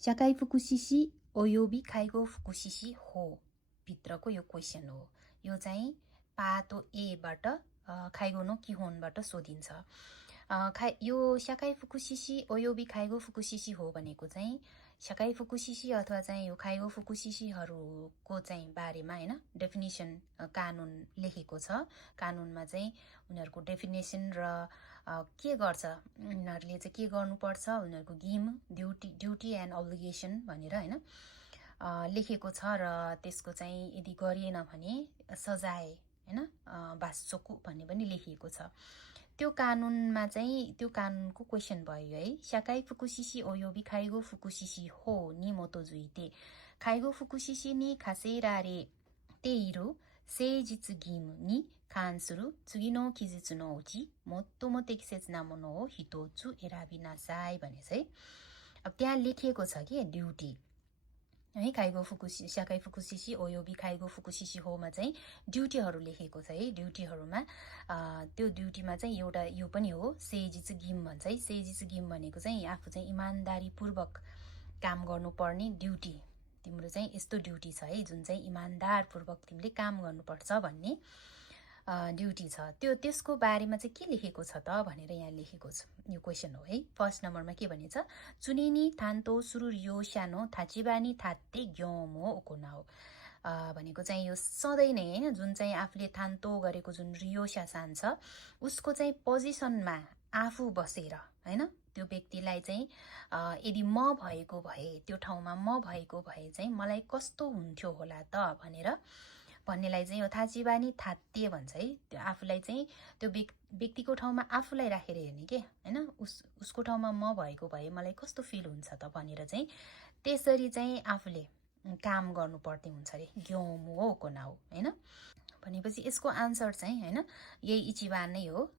社会福祉士および介護福祉士हो भित्रको यो क्वेसन हो। यो चाहिँ पातो एबाट खाइगो नो किहोनबाट सोधिन्छ। यो शाकाई फुकुशिशी ओयोबी खाइगो फुकुशिशी हो भनेको चाहिँ शाकाई फुकुशिशी अथवा चाहिँ यो खाइगो फुकुशिशीहरूको चाहिँ बारेमा हैन डेफिनेसन कानुन लेखेको छ। कानुनमा चाहिँ उनीहरूको डेफिनेसन र के गर्छ, उनीहरूले चाहिँ के गर्नुपर्छ, उनीहरूको गिम ड्युटी एन्ड अब्लिगेसन भनेर हैन लेखेको छ र त्यसको चाहिँ यदि गरिएन भने सजाय हैन बासचोकु भन्ने पनि लेखिएको छ। त्यो कानुनमा चाहिँ त्यो कानुनको क्वेसन भयो है। शाकाई फुकुशिशी ओयोबी खाइगो फुकुशिशी हो नि मोतोजुइते खाइगो फुकुशिशी नि खासेरारे तेइरो सेजित्सु गिम नि कान्सुरु त्सुगिनो किजुत्सु नो उची मोत्तोमो टेकिसेत्सु ना मोनो हो हितोत्सु एराबिनासाई भने चाहिँ अब त्यहाँ लेखिएको छ कि ड्युटी है। खाइगो फुकुशी शाकाई फुकुशिशी ओयोबी खाइगो फुकुशिशी होमा चाहिँ ड्युटीहरू लेखेको छ है। ड्युटीहरूमा त्यो ड्युटीमा चाहिँ एउटा यो पनि हो सेजित्सु गिम भन्छ है। सेजित्सु गिम भनेको चाहिँ आफू चाहिँ इमानदारीपूर्वक काम गर्नुपर्ने ड्युटी, तिम्रो चाहिँ यस्तो ड्युटी छ है जुन चाहिँ इमानदारपूर्वक तिमीले काम गर्नुपर्छ भन्ने ड्युटी छ। त्यो त्यसको बारेमा चाहिँ के लेखेको छ त भनेर यहाँ लेखेको छ, यो क्वेसन हो है। फर्स्ट नम्बरमा के भनेछ, चुनिनी थान्तो सुरु रियो सानो थाचिबानी थाते ग्योमो ओकोनाओ भनेको चाहिँ यो सधैँ नै हैन जुन चाहिँ आफूले थान्तो गरेको जुन रियो सासान छ उसको चाहिँ पोजिसनमा आफू बसेर हैन त्यो व्यक्तिलाई चाहिँ यदि म भएको भए त्यो ठाउँमा म भएको भए चाहिँ मलाई कस्तो हुन्थ्यो होला त भनेर भन्नेलाई चाहिँ यो थाचिबानी थाते भन्छ है। त्यो आफूलाई चाहिँ त्यो व्यक्तिको ठाउँमा आफूलाई राखेर हेर्ने के हैन उसको ठाउँमा म भएको भए मलाई कस्तो फिल हुन्छ त भनेर चाहिँ त्यसरी चाहिँ आफूले काम गर्नुपर्ने हुन्छ रे ग्योमो ओकोनाओ हैन। भनेपछि यसको आन्सर चाहिँ हैन यही इचिबान नै हो।